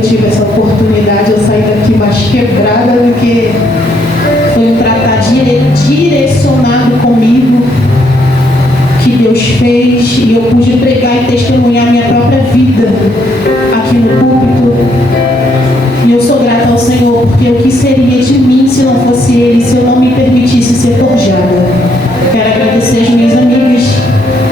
eu tive essa oportunidade, eu saí daqui mais quebrada do que foi um tratar direcionado comigo que Deus fez, e eu pude pregar e testemunhar minha própria vida aqui no púlpito. E eu sou grata ao Senhor, porque o que seria de mim se não fosse Ele, se eu não me permitisse ser forjada? Quero agradecer as minhas amigas,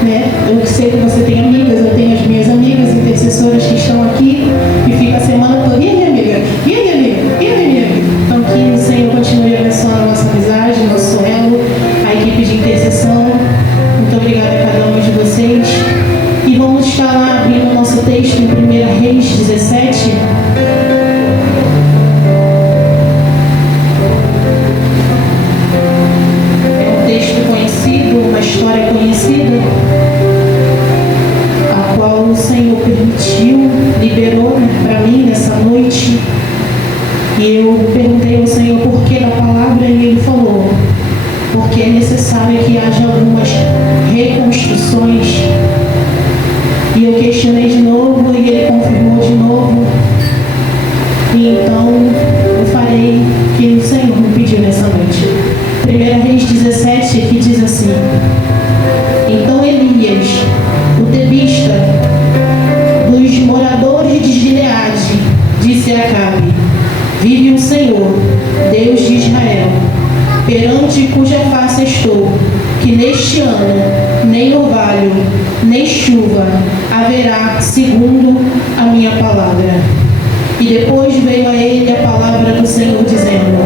né? Eu sei que você tem amigas, eu tenho as minhas amigas intercessoras que estão aqui, que ficam a semana toda, e aí, minha amiga? E aí, minha amiga? E aí, minha amiga? Então que o Senhor continue abençoando a nossa amizade, nosso elo, a equipe de intercessão. Muito obrigada a cada um de vocês. E vamos estar lá abrindo o nosso texto em 1 Reis 17. Uma história conhecida, a qual o Senhor permitiu, liberou para mim nessa noite. E eu perguntei ao Senhor por que da palavra, e Ele falou: porque é necessário que haja algumas reconstruções. E eu questionei de novo, e Ele confirmou de novo. E então eu farei o que o Senhor me pediu nessa noite. 1 Reis 17, que diz assim: então Elias, o tebista, dos moradores de Gileade, disse a Acabe: vive o Senhor, Deus de Israel, perante cuja face estou, que neste ano nem orvalho, nem chuva haverá, segundo a minha palavra. E depois veio a ele a palavra do Senhor, dizendo: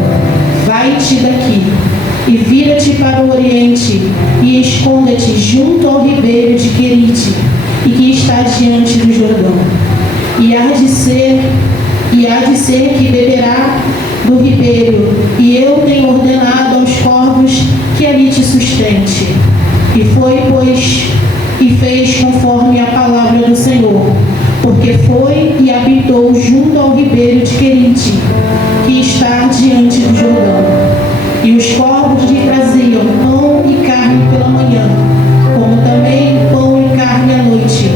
vai-te daqui, e vira-te para o oriente, e esconda-te junto ao ribeiro de Querite, e que está diante do Jordão. E há de ser que beberá do ribeiro, e eu tenho ordenado aos corvos que ali te sustente. E foi, pois, e fez conforme a palavra do Senhor, porque foi e habitou junto ao ribeiro de Querite, que está diante do Jordão. E os corvos lhe traziam pão e carne pela manhã, como também pão e carne à noite,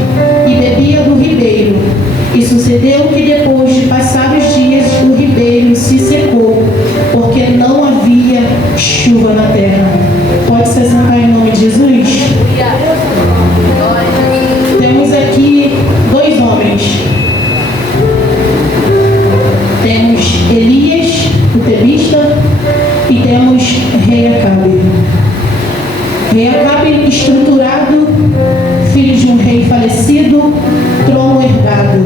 e bebia do ribeiro. E sucedeu que depois de passar os dias, o ribeiro se secou, porque não havia chuva na terra. Pode se assentar em nome de Jesus? Temos aqui dois homens. Temos Elias, o tebista, e temos Rei Acabe. Rei Acabe estruturado, filho de um rei falecido, trono herdado.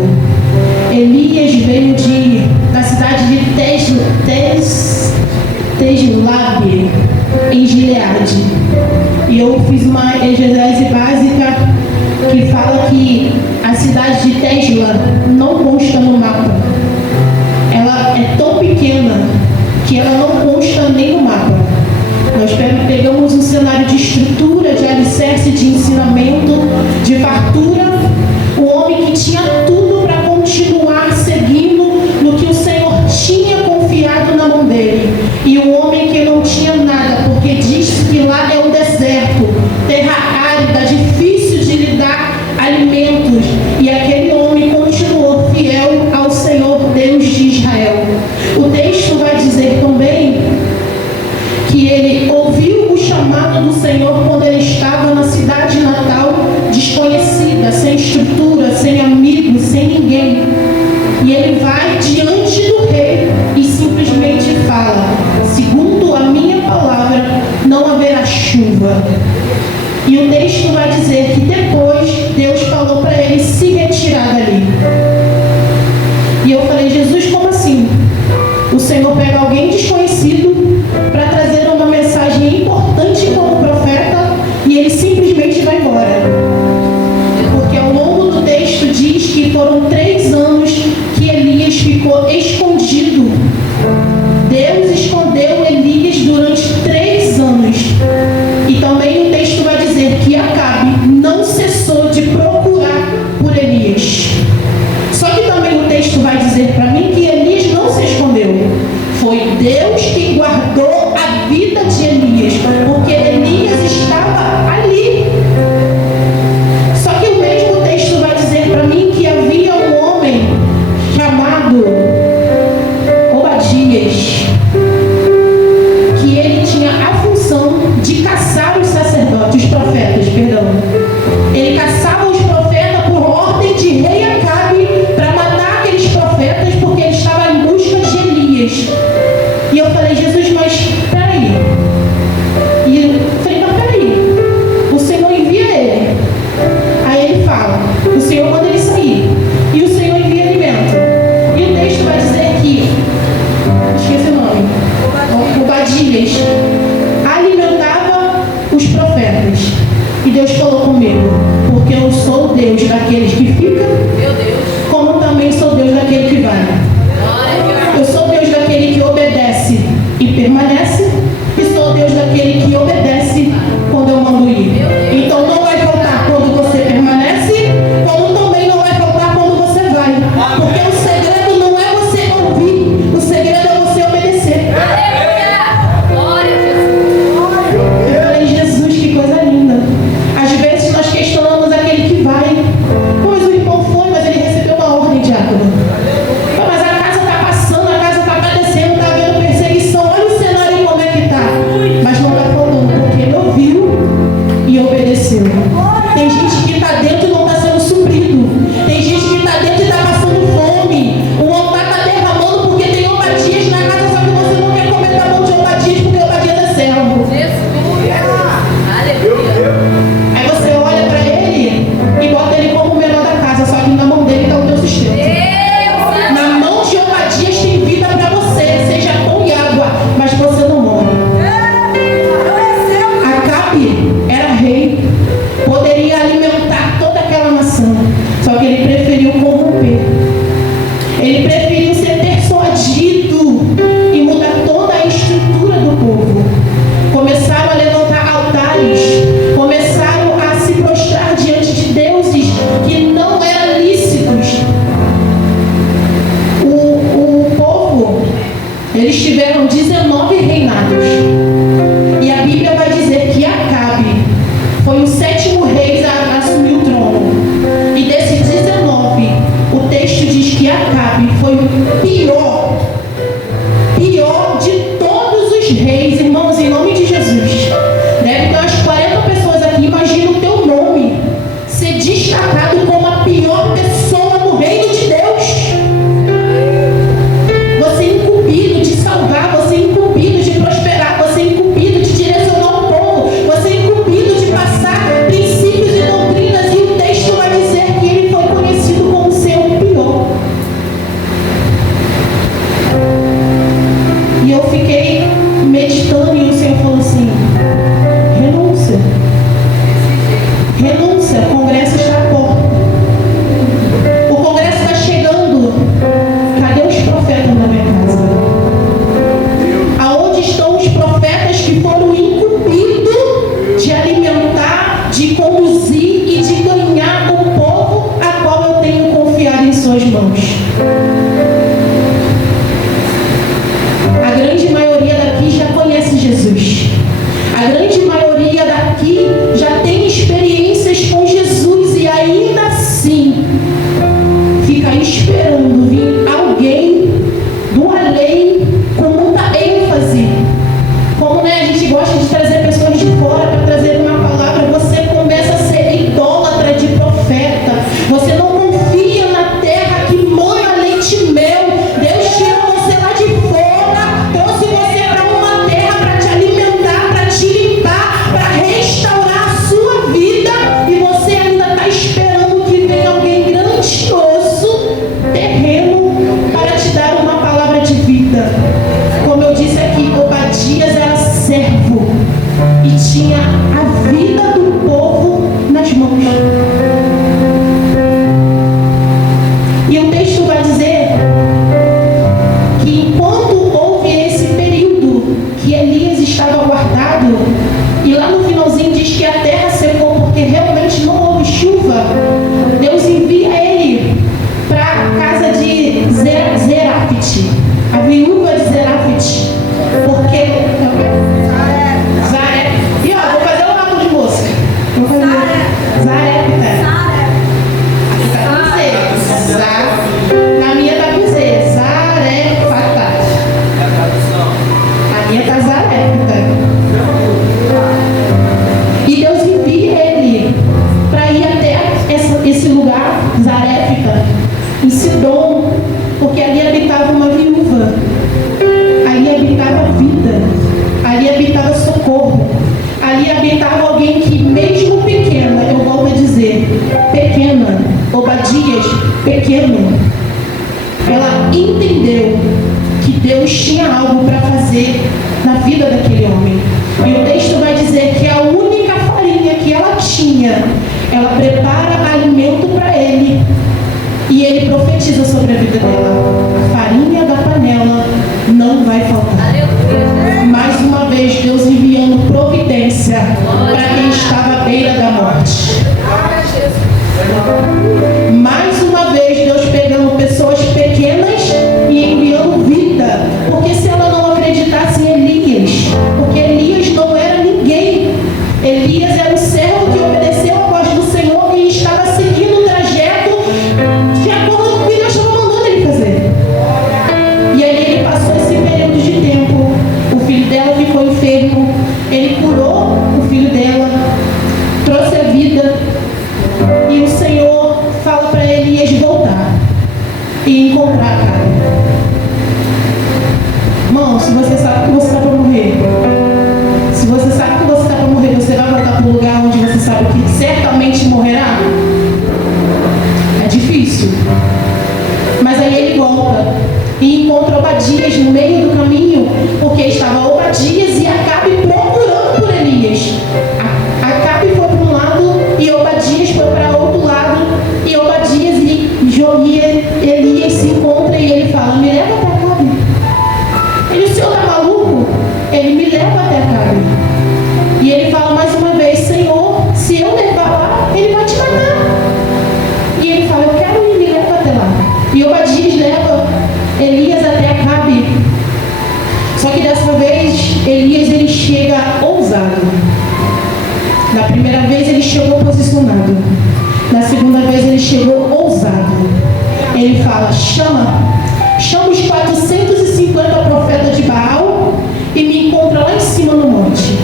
Elias veio da cidade de Teslab, em Gileade. E eu fiz uma exegese básica que fala que a cidade de Tesla não consta no mapa. Ela é tão pequena que ela não consta nem no mapa. Nós pegamos um cenário de estrutura, de alicerce, de ensinamento, de fartura, um homem que tinha tudo para continuar seguindo no que o Senhor tinha confiado na mão dele, e um homem que não tinha nada, porque diz que lá é o deserto, terra árida, difícil de lhe dar alimentos, e aquele homem continuou fiel ao Senhor Deus de Israel. O texto vai dizer também que ele ouviu o chamado do Senhor quando ele estava na cidade natal, desconhecida, sem estrutura, sem amigos, sem ninguém. E ele vai diante do rei e simplesmente fala: segundo a minha palavra, não haverá chuva. E o texto vai dizer que depois Deus falou para ele se retirar dali. E eu falei: Jesus, como assim? O Senhor pega alguém desconhecido para trazer uma mensagem importante como profeta, e ele simplesmente vai embora. Porque ao longo do texto diz que foram 3 anos que Elias ficou escondido. Deus escondeu Elias durante 3 anos. E também o texto vai dizer que Acabe não cessou de procurar por Elias. Só que também o texto vai dizer para mim que Elias não se escondeu. Foi Deus que guardou a vida de Elias, porque Elias estava ali. Só que o mesmo texto vai dizer para mim que havia um suas mãos. A grande maioria daqui já conhece Jesus. A grande maioria daqui já tem experiências com Jesus e ainda assim fica esperando vir alguém do além com muita ênfase. Como a gente gosta de trazer pessoas de fora para trazer uma palavra, você começa a ser idólatra de profeta. Você não confia na terra que mana leite e mel. Deus tirou você lá de fora, trouxe você para uma terra para te alimentar, para te limpar, para restaurar a sua vida, e você ainda está esperando que venha alguém grandioso, terreno, para te dar uma palavra de vida. Como eu disse aqui, Obadias era servo e tinha a vida do povo nas mãos. E o texto vai dizer que enquanto houve esse período que Elias estava guardado, e lá no finalzinho diz que a terra secou porque realmente não houve chuva, Deus envia ele para a casa de Zerafite, a viúva de Zerafite, porque Zaré. E ó, vou fazer um rabo de mosca. Vou fazer Zarepta. Aqui tá com Z. Na minha tá com Z. Zarefata. A minha tá Zarepta. E Deus envia ele para ir até esse lugar, Zarepta, em Sidom, porque ali habitava uma viúva. Ali habitava vida, ali habitava socorro, ali habitava alguém que, mesmo pequena, eu volto a dizer, pequena, Obadias, pequeno, ela entendeu que Deus tinha algo para fazer na vida daquele homem. E o texto vai dizer que a única farinha que ela tinha, ela prepara alimento para ele, e ele profetiza sobre a vida dela: a farinha da panela não vai faltar. Mais uma vez, Deus enviando providência para quem estava à beira da morte. Mais uma vez, Deus pegando pessoas pequenas e enviando vida. Porque se ela não acreditasse em Elias, porque Elias não era ninguém, Elias era um servo que obedeceu a voz do Senhor e estava seguindo o trajeto de acordo com o que Deus estava mandando ele fazer. E aí ele passou esse período de tempo, o filho dela ficou enfermo, ele curou o filho dela, trouxe a vida, e o Senhor fala para Elias voltar e encontrar a cara. Irmão, se você sabe que você está para morrer, se você sabe que você está para morrer, você vai voltar para o lugar onde você sabe que certamente morrerá? É difícil. Mas aí ele volta e encontra Obadias no meio do caminho, porque estava Obadias e Acabe procurando por Elias. Acabe foi para um lado e Obadias foi para outro lado, e Obadias e Elias se encontram e ele fala: me leva até Acabe. Ele: o senhor está maluco? Ele: me leva até Acabe. E ele fala mais uma vez: Senhor, se eu levar lá, ele vai te matar. E ele fala: eu quero ir, me leva até lá. E Obadias leva Elias até Acabe. Só que dessa vez, Elias ele chega ousado. Na primeira vez ele chegou posicionado. Na segunda vez ele chegou ousado. Ele fala: chama os 450 profetas de Baal e me encontra lá em cima no monte.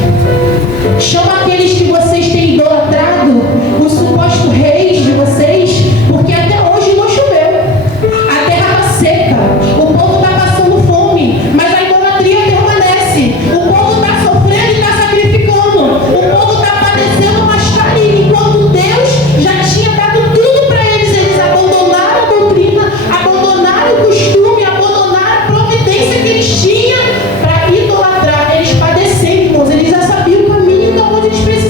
Chama aqueles que vocês têm idolatrado, os supostos reis de vocês, porque até hoje não choveu. A terra está seca, o povo está passando fome, mas a idolatria permanece. O povo está sofrendo e está sacrificando. O povo está padecendo mais carinho, enquanto Deus já tinha dado tudo para eles. Eles abandonaram a doutrina, abandonaram o costume, abandonaram a providência que eles tinham para idolatrar. Eles padeceram, irmãos. Eles já sabiam o caminho de onde eles precisavam.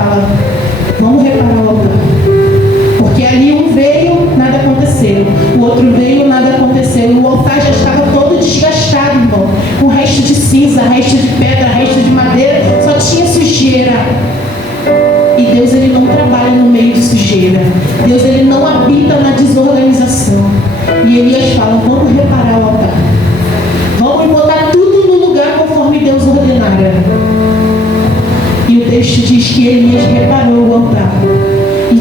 fala: vamos reparar o altar. Porque ali um veio, nada aconteceu. O outro veio, nada aconteceu. E o altar já estava todo desgastado, irmão. Com resto de cinza, resto de pedra, resto de madeira. Só tinha sujeira. E Deus, ele não trabalha no meio de sujeira. Deus, ele não habita na desorganização. E Elias fala: vamos reparar o altar. Vamos botar tudo no lugar conforme Deus ordenara. E o texto diz que Elias reparou o altar. E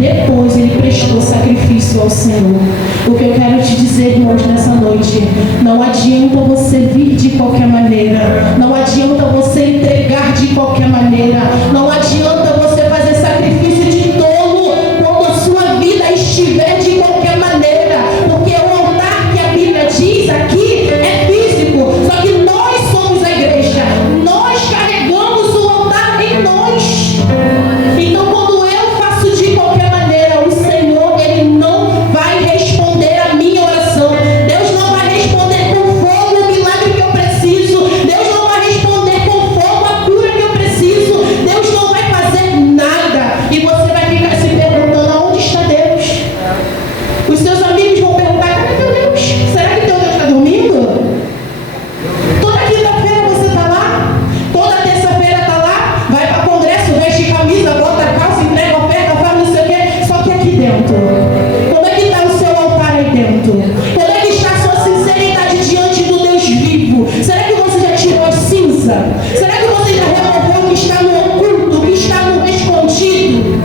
depois ele prestou sacrifício ao Senhor. O que eu quero te dizer, irmãos, nessa noite: não adianta você vir de qualquer maneira. Não adianta você entregar de qualquer maneira. Não adianta você fazer sacrifício de tolo quando a sua vida estiver de qualquer maneira. Porque o altar que a Bíblia diz aqui é físico. Só que nós somos a igreja. Nós carregamos o altar em nós. Então, quando eu faço de qualquer maneira, o Senhor, ele não vai responder a minha oração. Deus não vai responder com fogo o milagre que eu preciso. Deus não vai responder com fogo a cura que eu preciso. Deus não vai fazer nada. E você vai ficar se perguntando: aonde está Deus? Os seus amigos vão perguntar: cadê teu Deus? Será que teu Deus está dormindo? Toda quinta-feira você está lá? Toda terça-feira está lá? Vai para congresso, veste camisa, bota calça, entrega oferta, faz não sei o quê. Só que aqui dentro, como é que está o seu altar aí dentro? Como é que está a sua sinceridade diante do Deus vivo? Será que você já tirou a cinza? Será que você já removeu o que está no oculto, o que está no escondido?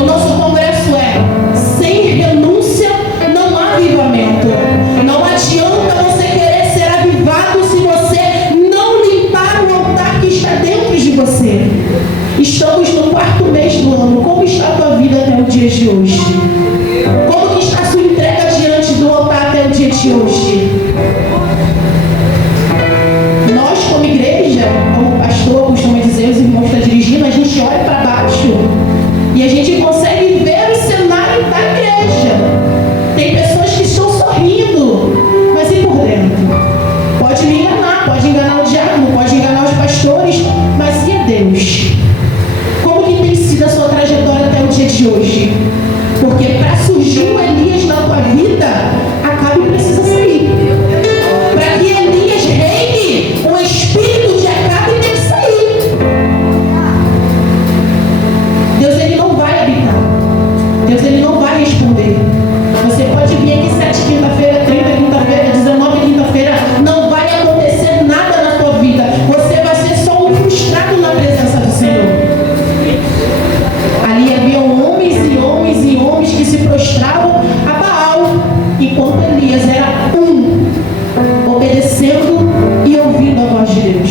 O nosso congresso é: sem renúncia não há avivamento. Não adianta você querer ser avivado se você não limpar o altar que está dentro de você. Estamos no 4º mês do ano. Como está a tua vida até o dia de hoje? Como que está a sua entrega diante do altar até o dia de hoje? Nós, como igreja, como o pastor costuma dizer, os irmãos estão dirigindo, a gente olha para baixo e a gente consegue ver o cenário da igreja. Tem pessoas que estão sorrindo, mas e por dentro? Pode me enganar, pode enganar o diácono, pode enganar os pastores, mas e a Deus? Como que tem sido a sua trajetória até o dia de hoje? Porque para surgir um Elias na tua vida, Acabe precisa sair. Para que Elias reine, o espírito de Acabe tem que sair. Deus, ele não vai habitar. Deus, ele não vai responder. Você pode vir aqui 7 quinta-feira, 30 quinta-feira, 19 quinta-feira, não vai acontecer nada na tua vida. Você vai ser só um frustrado na presença do Senhor. Ali haviam homens e homens e homens que se prostravam a Baal, enquanto Elias era obedecendo e ouvindo a voz de Deus.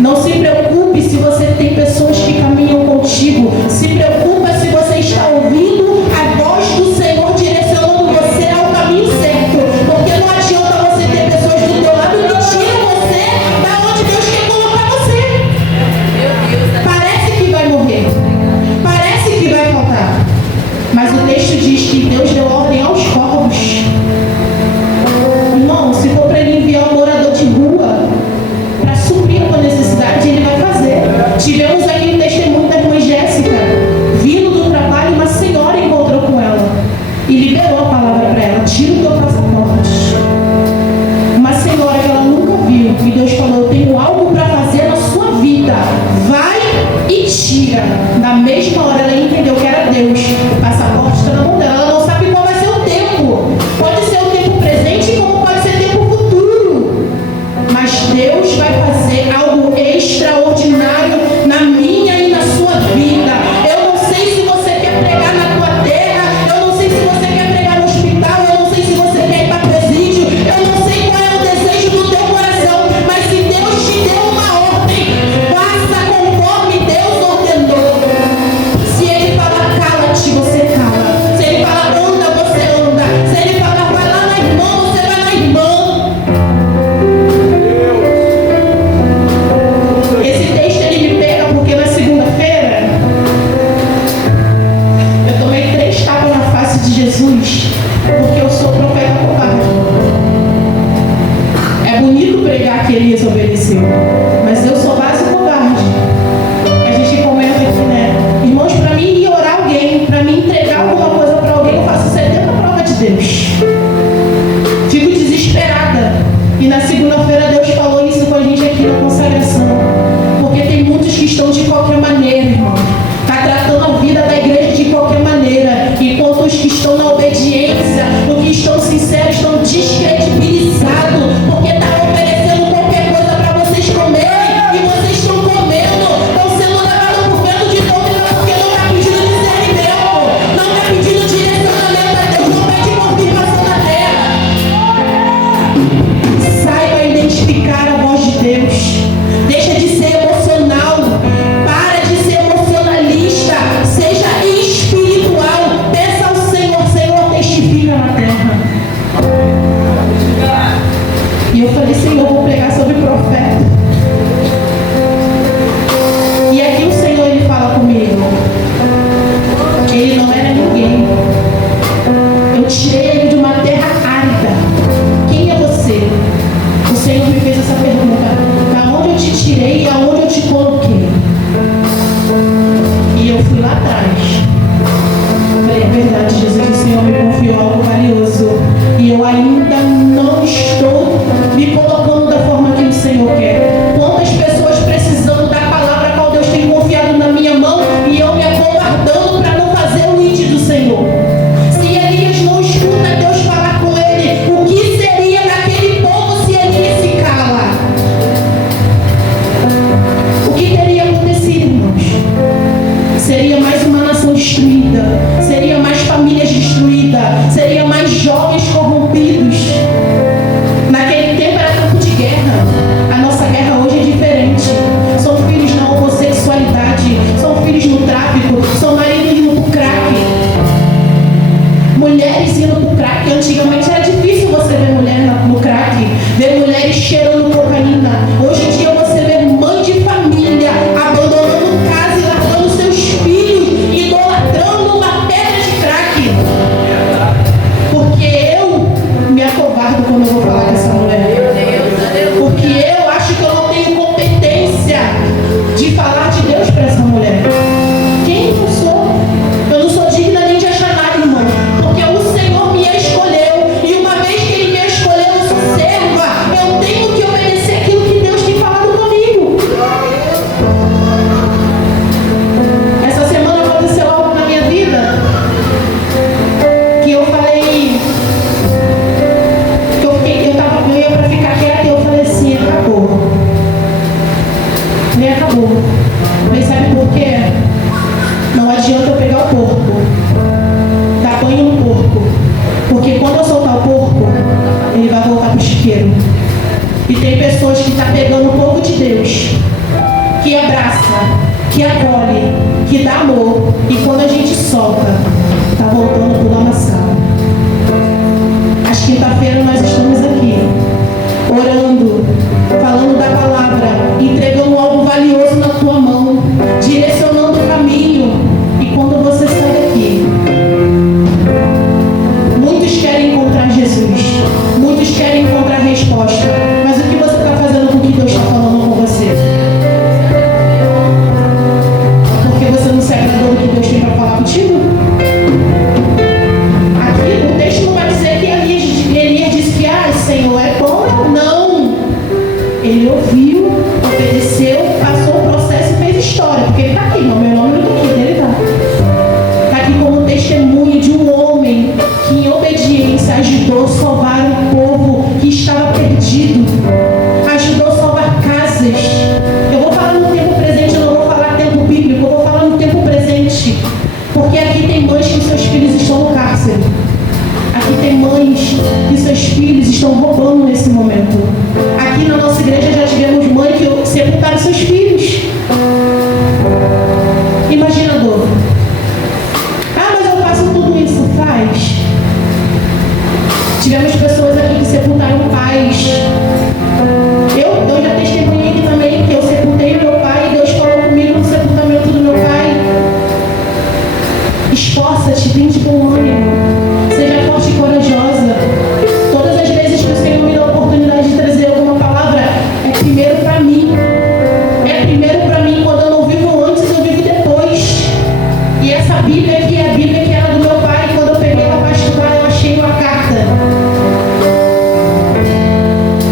Não se preocupe se você tem pessoas que caminham contigo. Se preocupa se você está ouvindo a voz do Senhor direcionando você ao caminho certo. Porque não adianta você ter pessoas do teu lado que tiram você da onde Deus quer colocar você. Parece que vai morrer. Parece que vai faltar. Mas o texto diz que Deus deu ordem aos corvos. Irmão, se for para ele enviar um morador de rua para suprir a tua necessidade, ele vai fazer. Tivemos aqui um testemunho da irmã Jéssica, vindo do trabalho, uma senhora encontrou com ela e liberou a palavra para ela: tira o teu passaporte. Uma senhora que ela nunca viu, e Deus falou: eu tenho algo para fazer na sua vida, vai e tira. Na mesma hora ela entendeu que era Deus. O passaporte está na mão dela. Ela não sabe qual vai ser o tempo. Pode ser o tempo presente como pode ser tempo futuro. Mas Deus vai fazer algo extraordinário na minha e na sua vida. Eu não sei se você quer pregar na tua terra, eu não sei se você quer pregar no hospital, eu não sei se você quer ir para presídio, eu não sei qual é o desejo do teu coração, mas se Deus te deu uma ordem, faça conforme Deus ordenou. Se Ele falar cala-te, você lá atrás. Eu falei, é verdade, Jesus, o Senhor me confiou algo valioso. E eu ainda não estou me colocando da forma que o Senhor quer. Quantas pessoas precisando da palavra a qual Deus tem confiado na minha mão e eu me acovardando para não fazer o need do Senhor. Se Elias não escuta Deus falar com ele, o que seria daquele povo se Elias se cala? O que teria acontecido, irmãos? Seria mais uma nação destruída, seria mais famílias destruídas, seria mais jovens corrompidos. Naquele tempo era campo de guerra. A nossa guerra hoje é diferente. São filhos na homossexualidade, são filhos no tráfico, são maridos indo pro crack, mulheres indo pro crack. Antigamente era difícil você ver mulher no crack, ver mulheres cheirando cocaína. Hoje em dia você vê mãe de família abandonando casa e largando seus filhos, idolatrando uma pedra de crack. Porque eu me acovardo quando eu vou falar com essa mulher. Porque eu acho que eu não tenho competência de falar de Deus para essa mulher. Quem eu sou? Eu não sou digna nem de achar nada, irmão. Porque o Senhor me escolheu. E uma vez que Ele me escolheu, eu sou serva. Eu tenho que obedecer aquilo que Deus tem falado comigo. Essa semana aconteceu algo na minha vida que eu falei, eu ia pra ficar quieta e eu falei assim, acabou. Nem acabou. Mas sabe por quê? Não adianta eu pegar o porco, dar banho no porco, porque quando eu soltar o porco, ele vai voltar pro chiqueiro. E tem pessoas que estão pegando o povo de Deus, que abraça, que acolhe, que dá amor, e quando a gente solta, tá voltando pro lamaçal. Às quinta-feira nós estamos aqui, orando, falando da palavra, entregando algo valioso na tua mão, direcionando o caminho. E quando você sai daqui, muitos querem encontrar Jesus, muitos querem encontrar resposta, mas o que você está fazendo com o que Deus está falando com você? Porque você não se agradou do que Deus tem para falar contigo? Aqui o texto não vai dizer que Elias disse que Senhor, é bom? Não. Ele ouviu, obedeceu, passou o processo e fez história. Porque ele está aqui, meu nome não está aqui, ele está. Está aqui como testemunho de um homem que em obediência ajudou a salvar um povo que estava perdido. Ajudou a salvar casas. Eu vou falar no tempo presente, eu não vou falar tempo bíblico, eu vou falar no tempo presente. Porque aqui tem mães que seus filhos estão no cárcere. Aqui tem mães que seus filhos estão roubando nesse momento. Aqui na nossa igreja já tivemos mães que sepultaram seus filhos. Imagina a dor. Ah, mas eu passo tudo isso. Faz. Tivemos pessoas aqui que sepultaram pais. Eu já testemunhei aqui também que eu sepultei o meu pai e Deus falou comigo no sepultamento do meu pai. Esforça-te, tem de bom ânimo. Seja forte e corajosa. Todas as vezes que o Senhor me dá a oportunidade de trazer alguma palavra, é primeiro para mim. É primeiro para mim. Quando eu não vivo antes, eu vivo depois. E essa Bíblia aqui é a Bíblia que era do meu pai. Quando eu peguei ela para estudar, eu achei uma carta.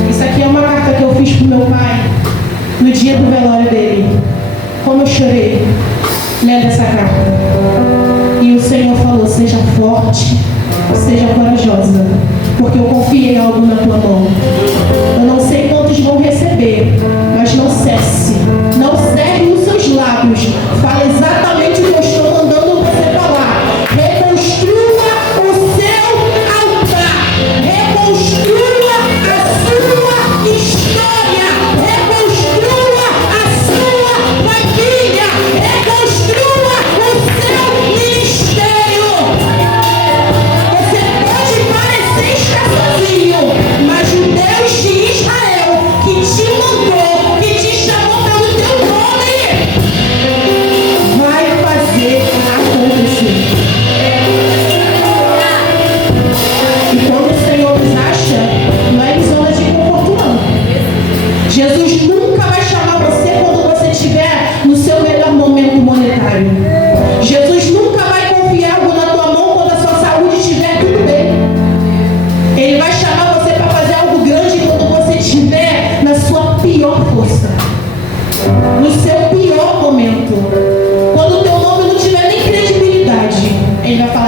Isso aqui é uma carta que eu fiz pro meu pai no dia do velório dele. Como eu chorei lendo essa carta. E o Senhor falou, seja forte, seja corajosa, porque eu confiei algo na tua mão. Eu não sei quantos vão receber, mas não cesse, não cesse nos seus lábios. Fala exatamente o que eu estou mandando você falar. Reconstrua o seu altar, reconstrua a sua história, reconstrua a sua família, reconstrua o seu ministério. Você pode parecer estar sozinho, mas o Deus de Israel que te mandou, que te chamou pelo teu nome,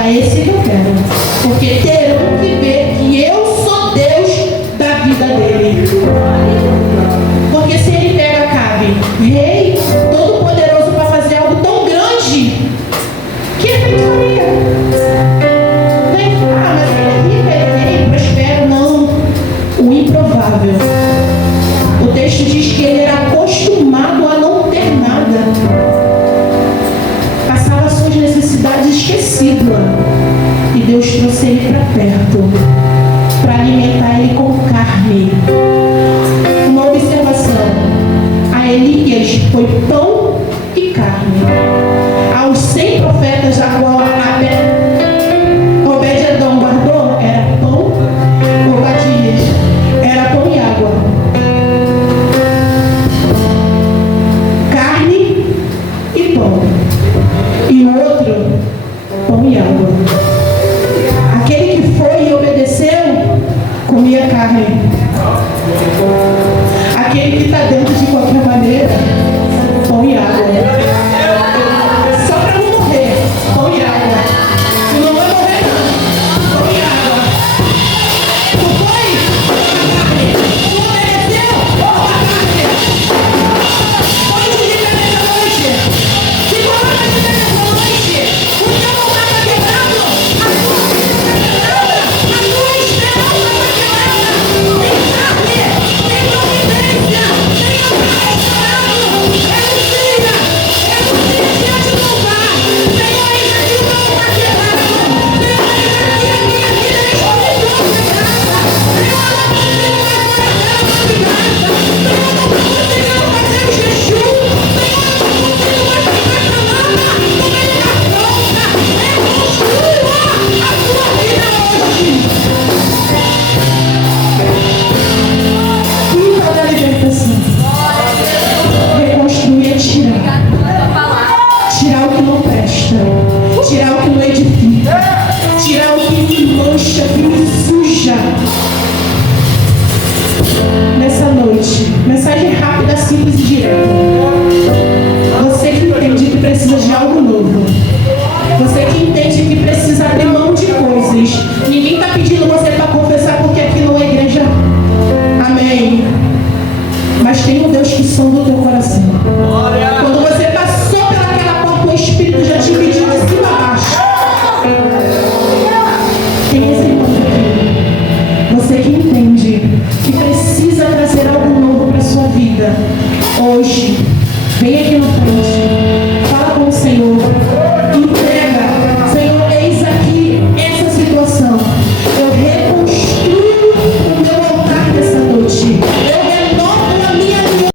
fala, esse que eu quero. Porque terão que ver que eu sou Deus da vida dele. Porque se ele pega Acabe, rei todo-poderoso, para fazer algo tão grande, que efeito faria? Nem mas ele é rico, ele é rei, prospero, não. O improvável. O texto diz que ele era acostumado a não ter nada. Passava suas necessidades esquecidas. E Deus trouxe ele para perto, para alimentar ele com carne. Uma observação. A Elias foi pão e carne. Aos 100 profetas a qual Obed-Edom guardou, era pão. Obadias era pão e água. Carne e pão. E o outro, pão e água. Aquele que foi e obedeceu, comia carne. Aquele que está dentro de qualquer maneira, pão e água. Só para não morrer, pão e água. Tu não vai morrer não, pão e água. Tu foi, carne. Tu obedeceu, carne. Pode te liberar essa noite. Se coloca de pé nessa noite, o teu altar está quebrado, a tua vida está quebrada, a tua esperança está quebrada. Tem carne, tem providência, tem altar restaurado. Renuncia diante do altar. Senhor, eis aqui o meu altar quebrado. Senhor, eis aqui a minha vida espiritual quebrada. Senhor, eu não consigo mais orar pela tua graça. Senhor, eu não consigo fazer o jejum. Senhor, eu não consigo mais ficar calada. Como ele está pronta. Reconstrua a tua vida hoje. Quinta da libertação. Reconstruir é tirar. Tirar o que não presta. Tirar o que não edifica. Tirar o que me mancha, que me suja. Nessa noite, mensagem rápida, simples e direta. Você que entende que precisa de algo novo. Você que entende que precisa abrir mão de coisas. Ninguém está pedindo você para confessar, porque aqui não é igreja. Amém. Mas tem um Deus que sonda o teu coração. Quando você passou pelaquela porta, o Espírito já te pediu de cima a baixo. Tem esse encontro aqui. Você que entende que precisa trazer algo novo para a sua vida. Hoje, vem aqui